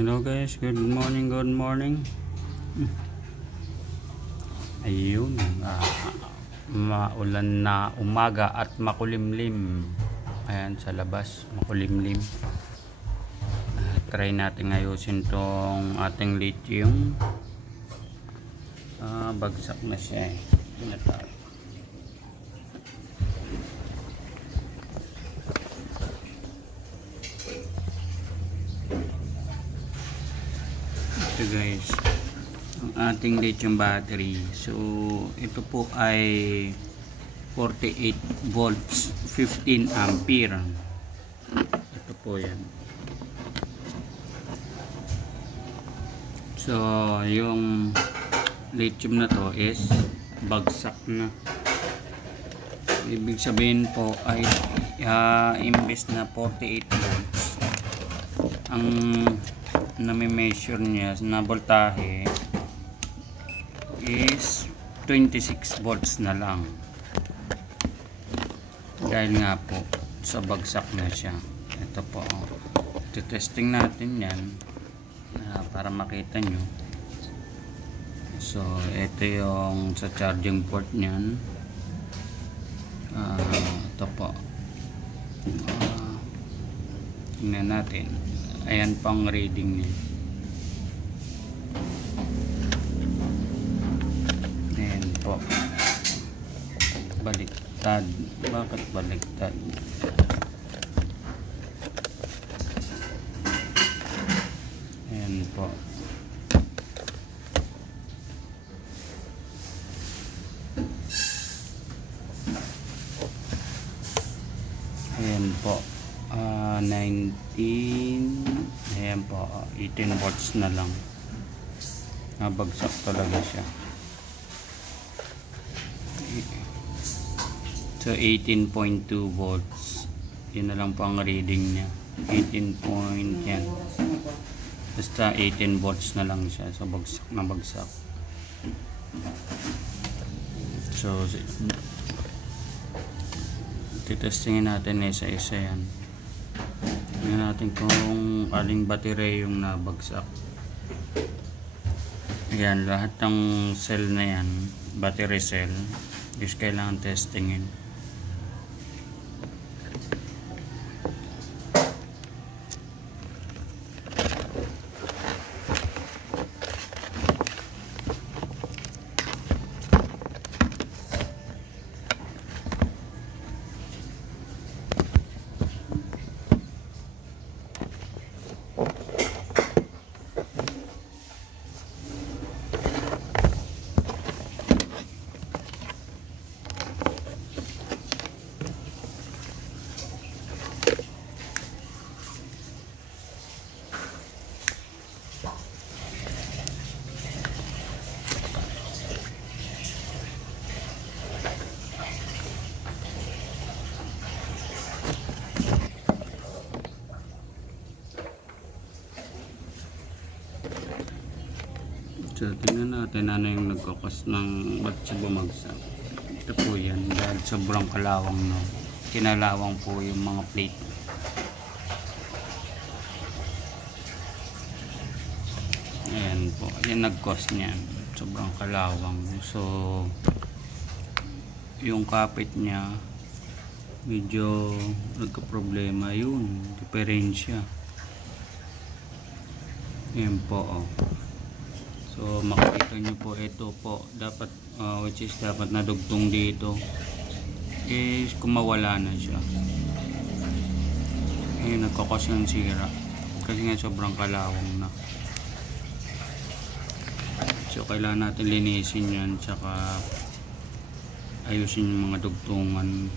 Hello guys, good morning, good morning. Ayun, maulan na umaga at makulimlim. Ayan sa labas, makulimlim. Try natin ayusin tong ating lithium. Bagsak na siya eh. Ito na tayo. Ito guys, ang ating lithium battery. So ito po ay 48 volts 15 ampere. Ito po yan. So yung lithium na to is bagsak na. Ibig sabihin po ay imbes na 48 volts ang nami-measure niya na voltahe is 26 volts na lang, dahil nga po sa bagsak na siya. Ito po, testing natin yan para makita nyo. So ito yung sa charging port nyan. Ito po, tingnan natin. Ayan pang reading niya. Ayan po. Baliktad. Bakit baliktad? Ayan po. Ayan po. 19. Ayan po, 18 volts na lang. Nabagsak talaga siya. So 18.2 volts. Yun na lang po ang reading niya. 18 point yan. Basta 18 volts na lang siya. So bagsak na bagsak. So titestingin natin isa-isa yan. Tingnan natin kung aling battery yung nabagsak. Ayan, lahat ng cell na yan, battery cell, is kailangan testingin. So tingnan natin ano yung nagkakos ng ba't siya bumagsak. Ito po yan, dahil sobrang kalawang, no? Kinalawang po yung mga plate. Ayan po, yan nag-cause niyan, sobrang kalawang. So yung kapit niya medyo nagka-problema, yun, diferensya. Ayan po, oh. So makikita nyo po, ito po dapat which is dapat nadugtong dito is kumawala na siya. Ayun, nagkakos yung sira kasi nga sobrang kalawang na. So kailangan natin linisin yan, tsaka ayusin yung mga dugtungan.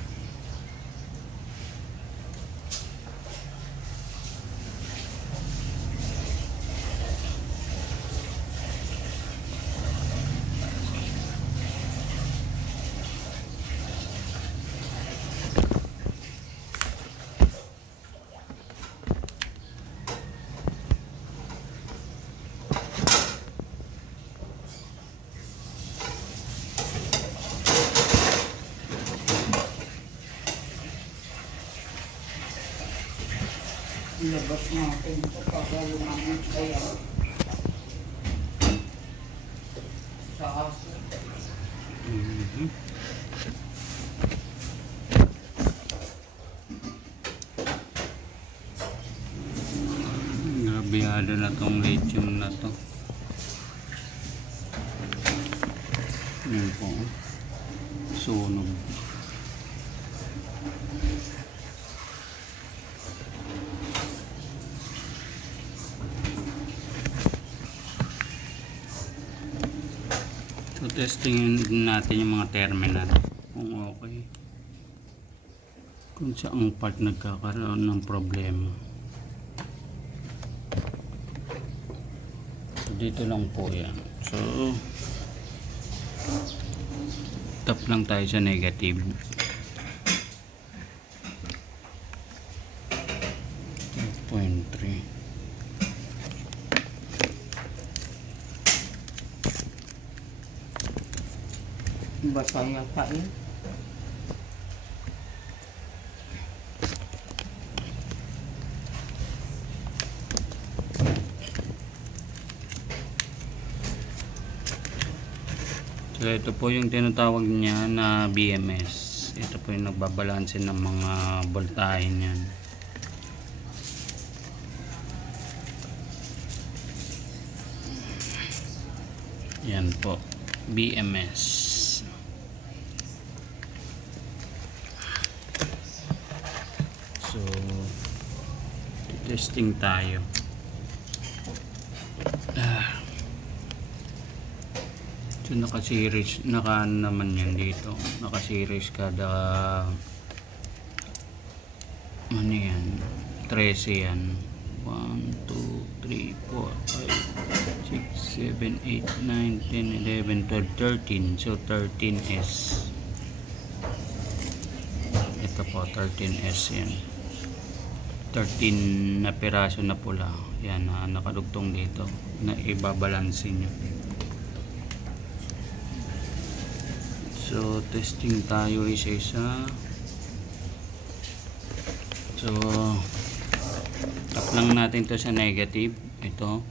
Ilabas natin ito para lumamit kaya sa aso. Grabiyado na tong lithium na to. Yan po. Sunog. So testingin natin yung mga terminal kung okay, kung saang part nagkakaroon ng problema. So dito lang po yan. So tap lang tayo sa negative. 2.3. Basa yata yun. So ito po yung tinatawag niya na BMS. Ito po yung nagbabalanse ng mga voltahe niyan. Yan po, BMS. So testing tayo. So naka-series, naman yan dito. Naka-series kada ano yan, 13 yan. 1, 2, 3, 4, 5, 6, 7, 8, 9, 10, 11, 12, 13. So 13S. Ito po 13S yan. 13 na piraso na pula. Yan na nakadugtong dito na ibabalansin nyo. So testing tayo isa-isa. So tap lang natin to sa negative. Ito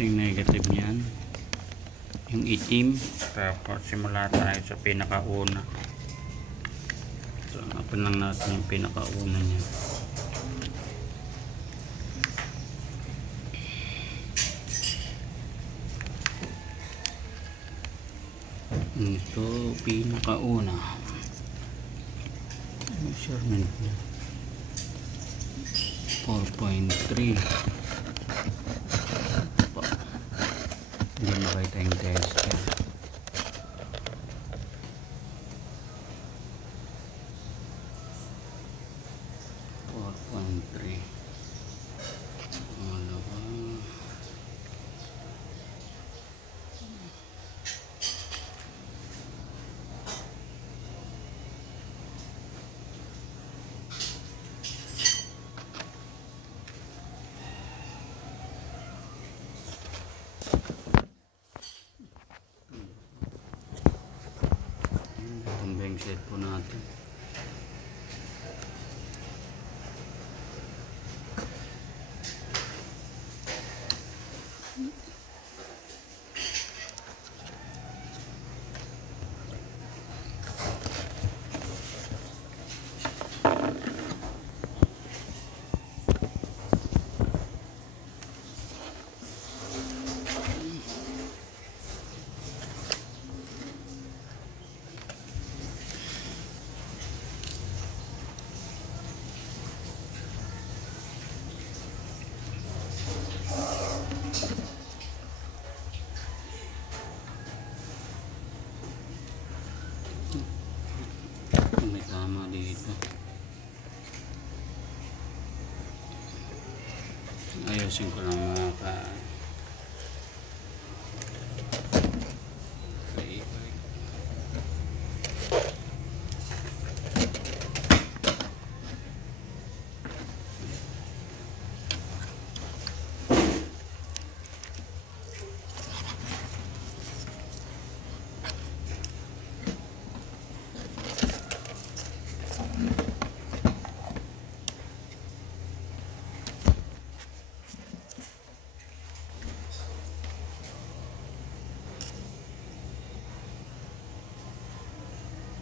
yung negative niyan, yung itim. Tapos simula tayo sa pinakauna. So open lang natin yung pinakauna niya. Ito pinakauna. Measurement niya 4.3. Hindi makita yung tester. 4.3. Itong set po natin. May tama dito. Ayusin ko lang mga ka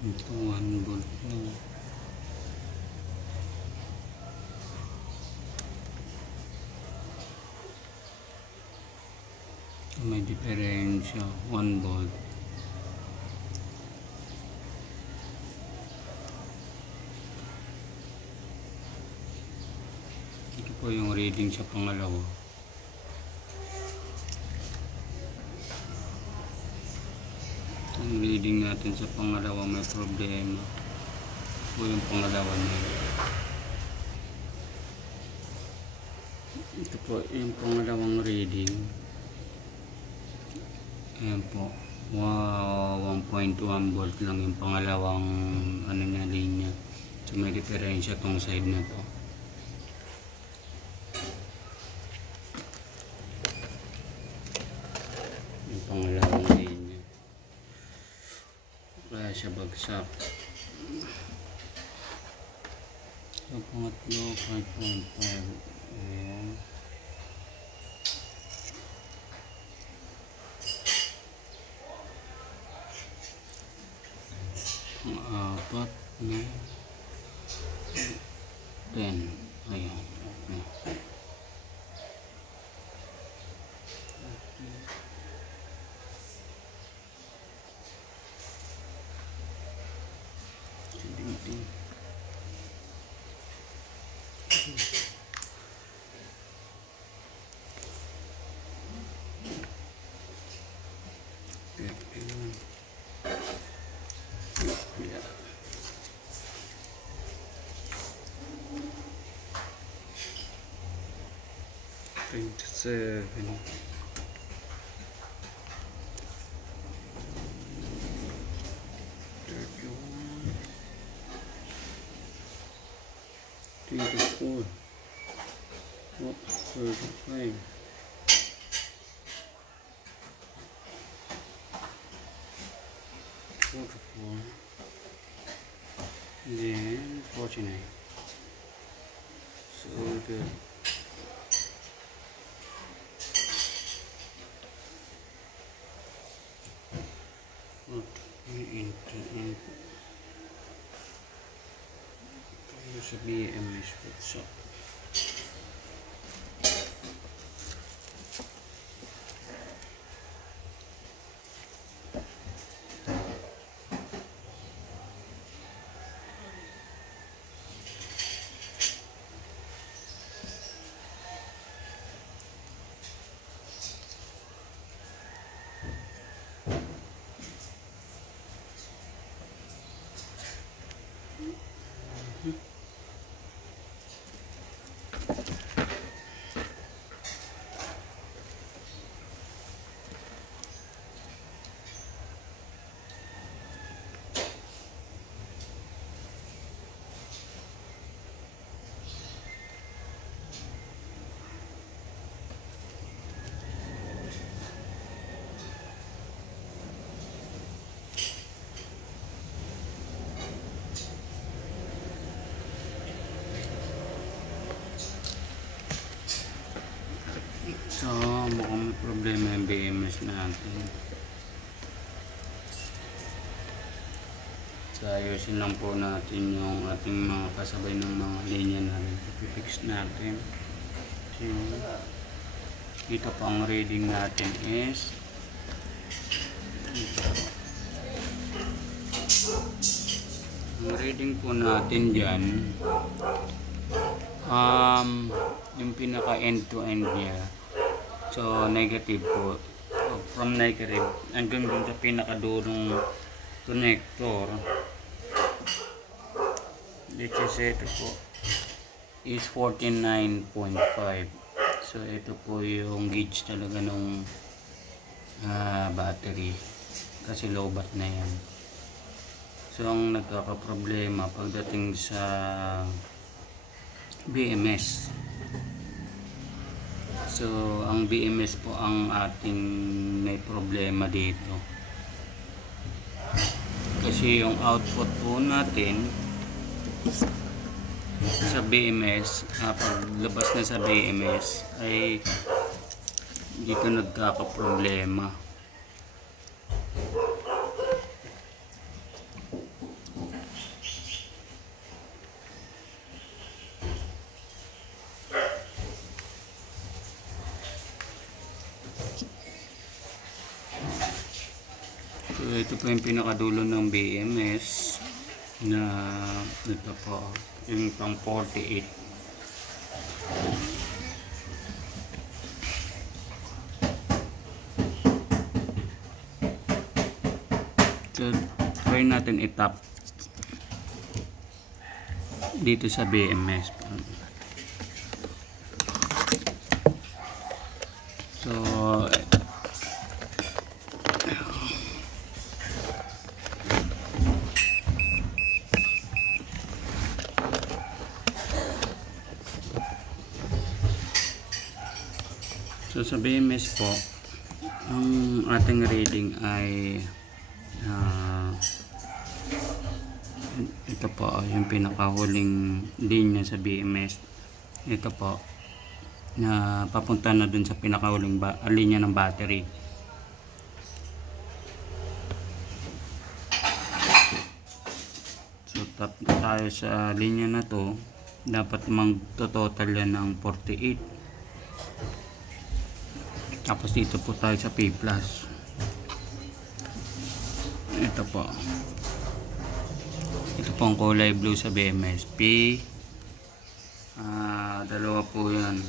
Ito 1 volt lang. May diferensya 1 volt. Ito po yung reading sa pangalawa. Ang reading natin sa pangalawa may problema. Ito yung pangalawa na yun. Ito po yung pangalawang reading. Ayan po. Wow, 1.1 volt lang yung pangalawang ano na linya. So may diferensya tong side na to. Yung pangalawang linya. Kaya siya bagsak. So pangatlo 5.5. Ayan. Pang-apat na 10. Ayan. Okay. Seven. Four. What? 35. 44. Then 49. So good. Sa BMS workshop. So, mukhang may problema yung BMS natin. So, ayusin lang po natin yung ating mga kasabay ng mga linya na rin. Ipifix natin. So, ito po ang reading natin is ito. Ang reading po natin dyan yung pinaka end to end niya. So, negative po. From negative, hanggang dun sa pinakadulong connector, which is ito po, is 49.5. So, ito po yung gauge talaga nung battery. Kasi low bat na yan. So, ang nagkakaproblema pagdating sa BMS. So, ang BMS po ang ating may problema dito. Kasi yung output po natin sa BMS, paglabas na sa BMS ay dito nagkakaproblema. So ito po yung pinakadulo ng BMS na ito po yung pang 48. So try natin i-tap dito sa BMS. So sa BMS po, ang ating reading ay ito po yung pinakahuling linya sa BMS. Ito po na papunta na dun sa pinakahuling linya ng battery. So tap tayo sa linya na to, dapat magto-total yan ng 48. Tapos dito po tayo sa P+. Ito po. Ito po ang kulay blue sa BMS. P. Dalawa po yan.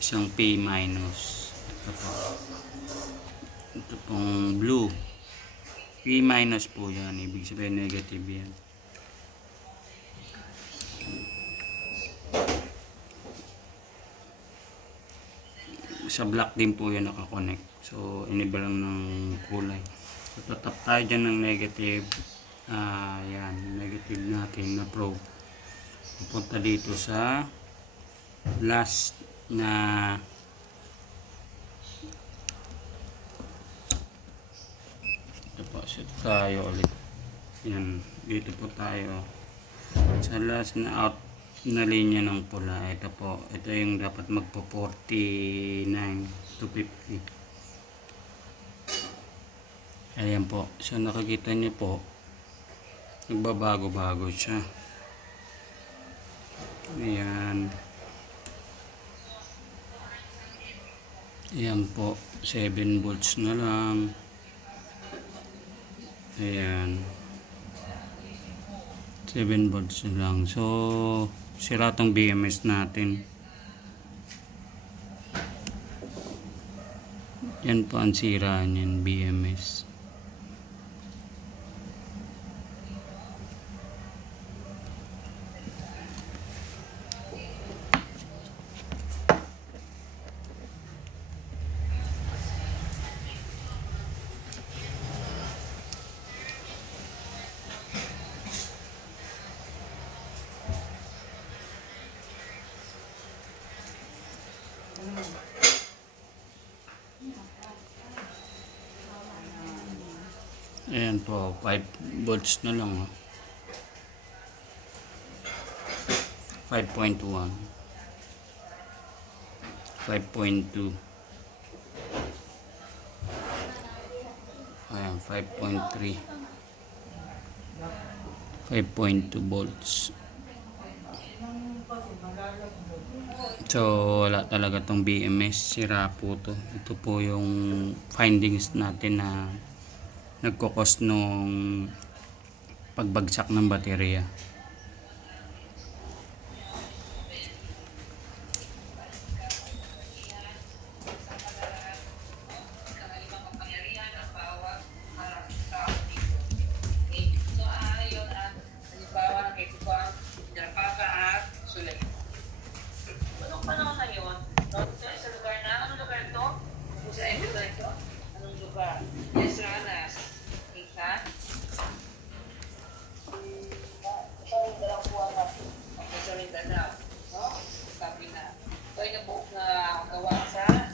Isang P minus. Ito po. Ito pong blue. P minus po yan. Ibig sabihin negative yan. Sa black din po yun nakakonect. So iniba lang ng kulay. So tatap tayo dyan ng negative. Yan, negative natin na probe. Pupunta dito sa last na ito po, set tayo ulit. Yan, dito po tayo sa last na out na linya ng pula. Ito po, ito yung dapat magpo 49 to 50. Ayan po, so nakikita niyo po nagbabago-bago siya. Ayan, ayan po, 7 volts na lang. Ayan, 7 volts na lang. So sira tong BMS natin. Yan po ang sira niyan, BMS. Ayan po, 5 volts na lang. 5.1, 5.2, ayan, 5.3, 5.2 volts. So wala talaga tong BMS, sira po to. Ito po yung findings natin na nagkukos nung pagbagsak ng baterya. Yes, Ranas. Ika? Sa Mindanao. No? Sabi na. Ito ay nabuok na gawa sa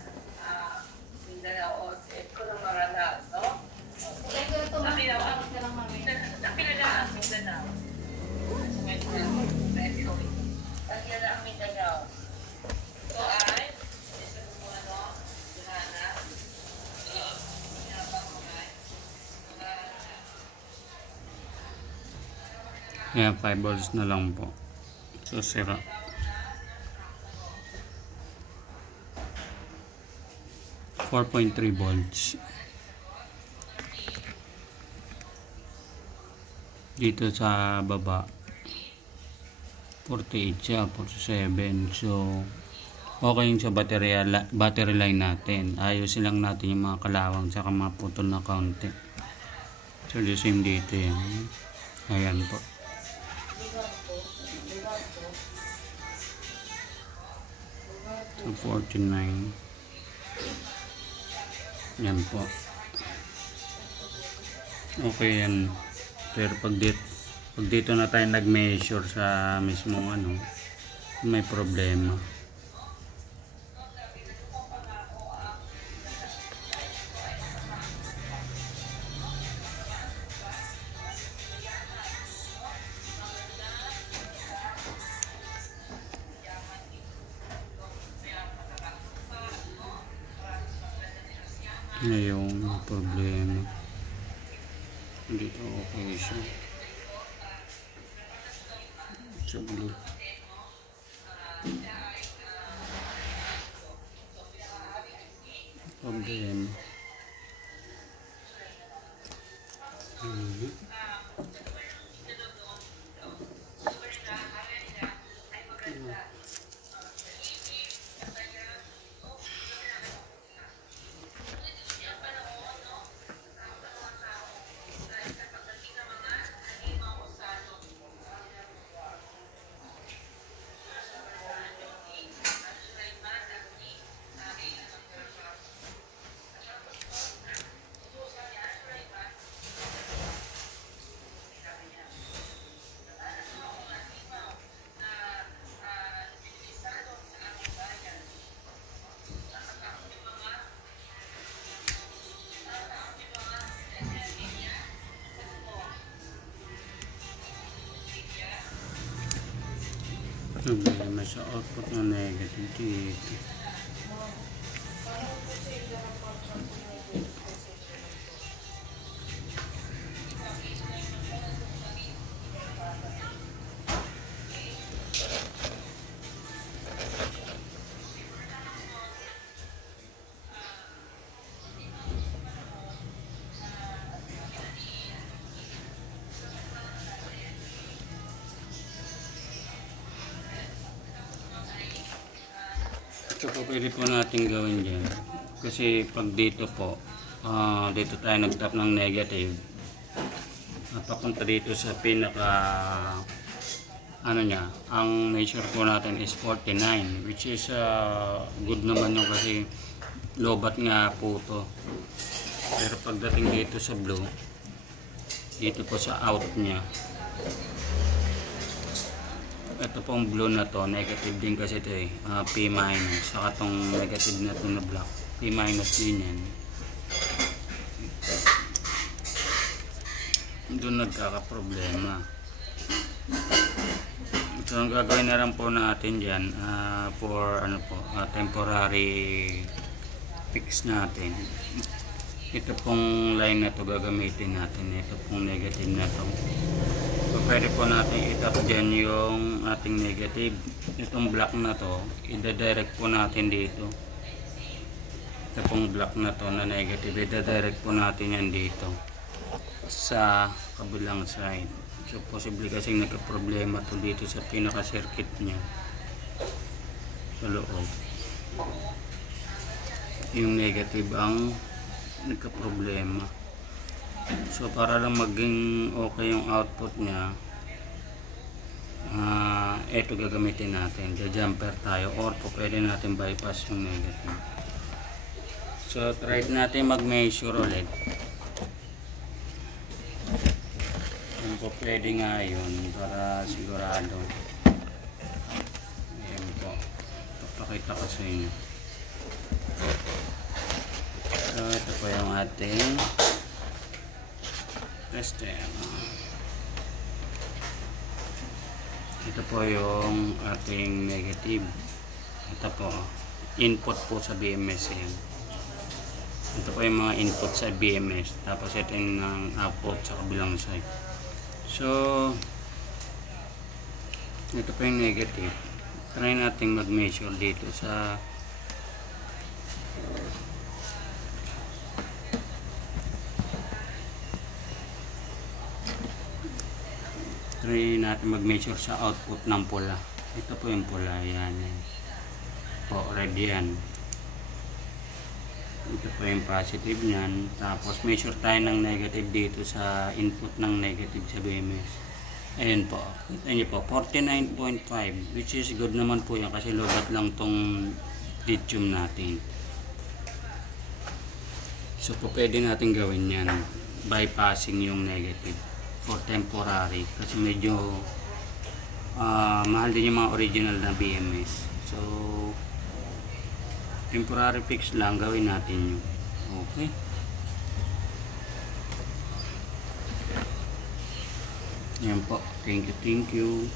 Mindanao o ito ng Maranao. No? Sabi na, napiladaan ang Mindanao. Sa Mindanao. Ang yan ang Mindanao. Ito ay Ayan, 5 volts na lang po. So sira. .3 volts. dito sa baba 48 siya, 47. So okay yung sa battery line natin. Ayusin lang natin yung mga kalawang saka mga putol na kaunti. So the same dito yan. Ayan po. So 49. Yan po. Okay yan. Pero pag dito na tayo nag-measure sa mismong ano, may problema. Ngayon, problema. Dito okay siya. Sa blue. Problema. Problema sa output ng negative dito. So po pwede po natin gawin dyan kasi pag dito po dito tayo nag-tap ng negative, papunta dito sa pinaka ano niya, ang measure po natin is 49, which is good naman yung kasi lobat nga po to. Pero pagdating dito sa blue, dito po sa out niya, ito pong blue na to, negative din kasi ito P minus, saka tong negative na to na black, P minus din yan. Doon nagkaka-problema. So ang gagawin na lang po natin dyan for ano po, temporary fix natin. Ito pong line na to gagamitin natin, ito pong negative na to. So pwede po natin itap dyan yung ating negative. Itong black na to, ida-direct po natin dito. Ito pong black na to na negative, ida-direct po natin yan dito sa kabilang side. So posible kasi nagka-problema to dito sa pinaka-circuit niya sa loob. Yung negative ang nagka-problema. So para lang maging okay yung output niya, ito gagamitin natin, jumper tayo, or po pwede natin bypass yung negative. So try natin mag-measure ulit kung po pwede nga yun para sigurado. Ayan po, papakita ko sa inyo. So ito po yung ating tester. Ito po yung ating negative. Ito po input po sa BMS yan. Ito po yung mga input sa BMS, tapos ito yung output sa kabilang side. So ito po yung negative. Try natin mag-measure dito sa try natin mag-measure sa output ng pula. Ito po yung pula, yan po, red yan. Ito po yung positive nyan. Tapos measure tayo ng negative dito sa input ng negative sa BMS. Ayan po, kita nyo po 49.5, which is good naman po yan kasi lobat lang tong lithium natin. So po pwede natin gawin yan, bypassing yung negative for temporary kasi medyo mahal din yung mga original na BMS. So temporary fix lang gawin natin yun. Okay, yan po, thank you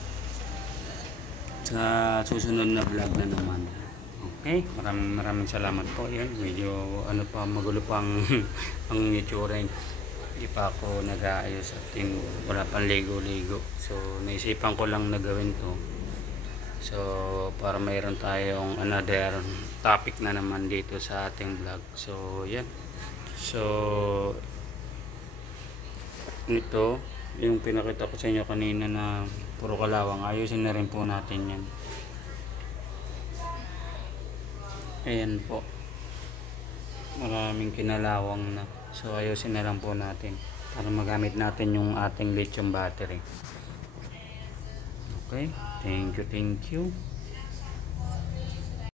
sa susunod na vlog na naman. Okay, maraming salamat po. Yan, medyo ano pa, magulo pang ang itsura. Hindi pa ako nag-aayos at wala pang ligo-ligo. So naisipan ko lang na gawin to. So para mayroon tayong another topic na naman dito sa ating vlog. So yan. So ito yung pinakita ko sa inyo kanina na puro kalawang. Ayusin na rin po natin yan. Ayan po, maraming kinalawang na. So ayusin na lang po natin para magamit natin yung ating lithium battery. Okay, thank you.